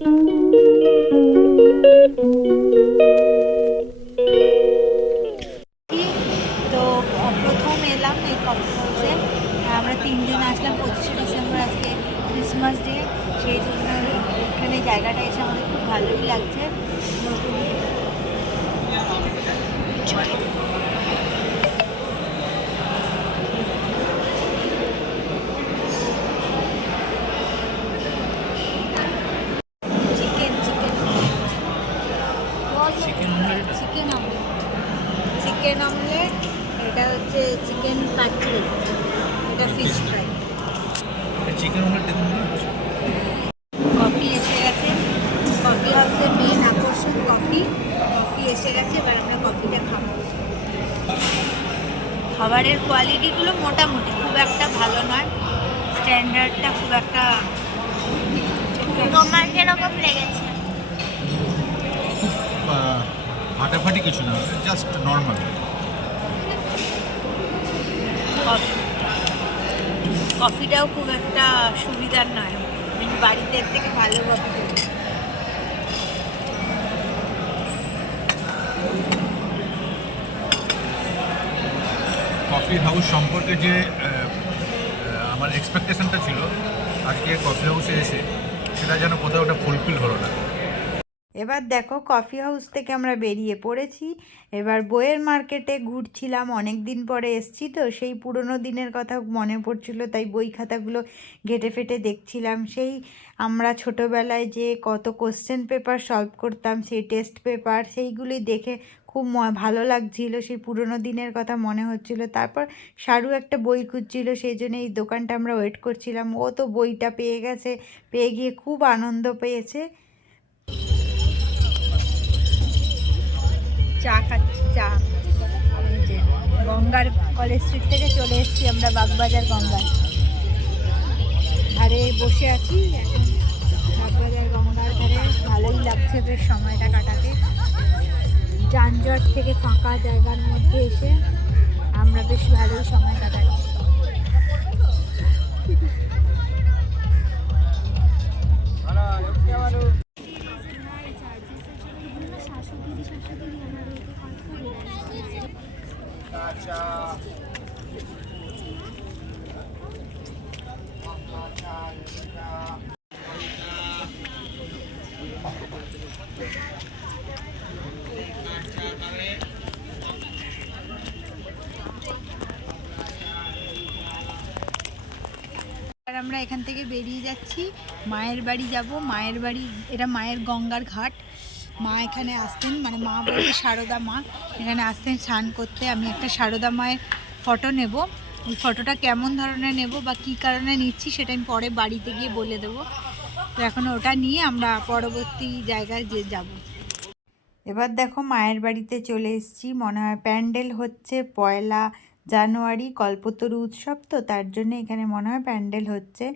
তো প্রথম এলাম এই কফি হাউসে। আমরা 3 জন আসলাম 25শে ডিসেম্বর, আজকে ক্রিসমাস ডে, সেই জন্য এখানে জায়গাটা এসে আমাদের খুব ভালোই লাগছে। চিকেন অমলেট, এটা হচ্ছে চিকেন কাটলেট, এটা ফিশ ফ্রাই। চিকেন অমলেট দেখুন। কফি এসে গেছে, কফি হাউসের মেন আকর্ষণ কফি। কফি এসে গেছে, এবার আমরা কফিটা খাবো। খাবারের কোয়ালিটিগুলো মোটামুটি, খুব একটা ভালো নয়, স্ট্যান্ডার্ডটা খুব একটা। তোমার কিরকম লেগেছে? ফাটাফাটি কিছু না, জাস্ট নর্মাল। কফিটাও খুব একটা সুবিধার নয়, বাড়িতে থেকে ভালো কফি। কফি হাউস সম্পর্কে যে আমার এক্সপেকটেশনটা ছিল আজকে কফি হাউসে এসে, সেটা যেন কোথাও ওটা ফুলফিল হলো না। এবার দেখো কফি হাউস থেকে আমরা বেরিয়ে পড়েছি। এবার বইয়ের মার্কেটে ঘুরছিলাম, অনেক দিন পরে এসছি তো, সেই পুরনো দিনের কথা মনে পড়ছিল, তাই বই খাতাগুলো ঘেটে ফেটে দেখছিলাম। সেই আমরা ছোটোবেলায় যে কত কোশ্চেন পেপার সলভ করতাম, সেই টেস্ট পেপার, সেইগুলি দেখে খুব ভালো লাগছিল, সেই পুরনো দিনের কথা মনে হচ্ছিল। তারপর শারু একটা বই খুঁজছিল, সেই জন্য এই দোকানটা আমরা ওয়েট করছিলাম। ও তো বইটা পেয়ে গেছে, পেয়ে গিয়ে খুব আনন্দ পেয়েছে। চা খাচ্ছি, চা। গঙ্গার কলেজ স্ট্রিট থেকে চলে এসেছি আমরা বাগবাজার গঙ্গার ধারে বসে আছি এখন। বাগবাজার গঙ্গার ধারে ভালোই লাগছে বেশ সময়টা কাটাতে। যানজট থেকে ফাঁকা জায়গার মধ্যে এসে আমরা বেশ ভালোই সময় কাটাচ্ছি। আমরা এখান থেকে বেরিয়ে যাচ্ছি, মায়ের বাড়ি যাব। মায়ের বাড়ি, এটা মায়ের গঙ্গার ঘাট। মা এখানে আসতেন, মানে মা বলতে সারদা মা এখানে আসতেন স্নান করতে। আমি একটা সারদা মায়ের ফটো নেব, ওই ফটোটা কেমন ধরনের নেব বা কী কারণে নিচ্ছি সেটা আমি পরে বাড়িতে গিয়ে বলে দেবো। তো এখন ওটা নিয়ে আমরা পরবর্তী জায়গায় যাব। এবার দেখো মায়ের বাড়িতে চলে এসেছি। মনে হয় প্যান্ডেল হচ্ছে, 1 জানুয়ারি কল্পতরু উৎসব, তো তার জন্য এখানে মনে হয় প্যান্ডেল হচ্ছে।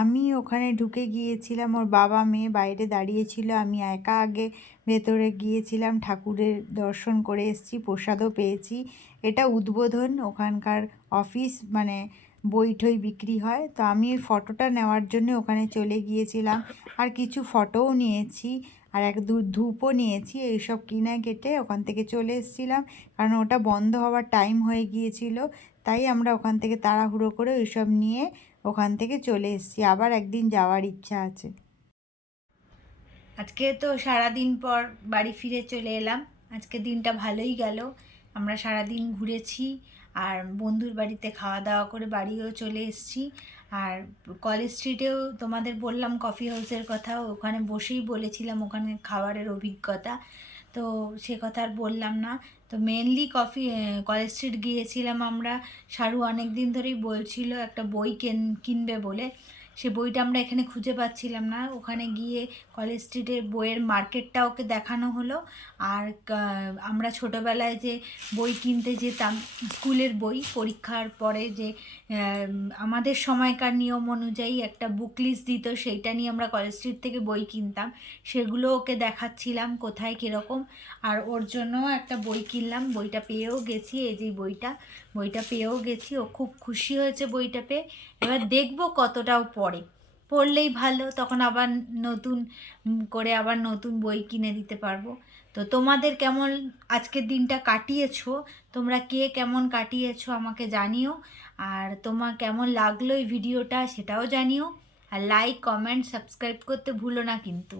আমি ওখানে ঢুকে গিয়েছিলাম, ওর বাবা মেয়ে বাইরে দাঁড়িয়েছিল, আমি একা আগে ভেতরে গিয়েছিলাম, ঠাকুরের দর্শন করে এসেছি, প্রসাদও পেয়েছি। এটা উদ্বোধন, ওখানকার অফিস, মানে বই ঠই বিক্রি হয়। তো আমি ওই ফটোটা নেওয়ার জন্য ওখানে চলে গিয়েছিলাম, আর কিছু ফটোও নিয়েছি, আর এক ধূপও নিয়েছি। এইসব কিনে কেটে ওখান থেকে চলে এসেছিলাম, কারণ ওটা বন্ধ হওয়ার টাইম হয়ে গিয়েছিল। তাই আমরা ওখান থেকে তাড়াহুড়ো করে ওইসব নিয়ে ওখান থেকে চলে এসেছি। আবার একদিন যাওয়ার ইচ্ছা আছে। আজকে তো সারাদিন পর বাড়ি ফিরে চলে এলাম। আজকে দিনটা ভালোই গেল, আমরা সারাদিন ঘুরেছি, আর বন্ধুর বাড়িতে খাওয়া দাওয়া করে বাড়িও চলে এসেছি। আর কলেজ স্ট্রিটেও তোমাদের বললাম কফি হাউসের কথা, ওখানে বসেই বলেছিলাম ওখানে খাবারের অভিজ্ঞতা, তো সে কথা আর বললাম না। তো মেনলি কলেজ স্ট্রিট গিয়েছিলাম আমরা। শারু অনেক দিন ধরেই বলছিল একটা বই কিনবে বলে, সে বইটা আমরা এখানে খুঁজে পাচ্ছিলাম না। ওখানে গিয়ে কলেজ স্ট্রিটের বইয়ের মার্কেটটা ওকে দেখানো হলো। আর আমরা ছোটোবেলায় যে বই কিনতে যেতাম, স্কুলের বই, পরীক্ষার পরে যে আমাদের সময়কার নিয়ম অনুযায়ী একটা বুক লিস্ট দিত, সেইটা নিয়ে আমরা কলেজ স্ট্রিট থেকে বই কিনতাম, সেগুলো ওকে দেখাচ্ছিলাম কোথায় কীরকম। আর ওর জন্যও একটা বই কিনলাম, বইটা পেয়েও গেছি, এই যে বইটা পেয়েও গেছি। ও খুব খুশি হয়েছে বইটা পেয়ে। এবার দেখবো কতটাও পড়ে, পড়লেই ভালো, তখন আবার নতুন করে আবার নতুন বই কিনে দিতে পারবো। তো তোমাদের কেমন আজকের দিনটা কাটিয়েছো, তোমরা কে কেমন কাটিয়েছো আমাকে জানিও। আর তোমার কেমন লাগলো এই ভিডিওটা সেটাও জানিও। আর লাইক, কমেন্ট, সাবস্ক্রাইব করতে ভুলো না কিন্তু।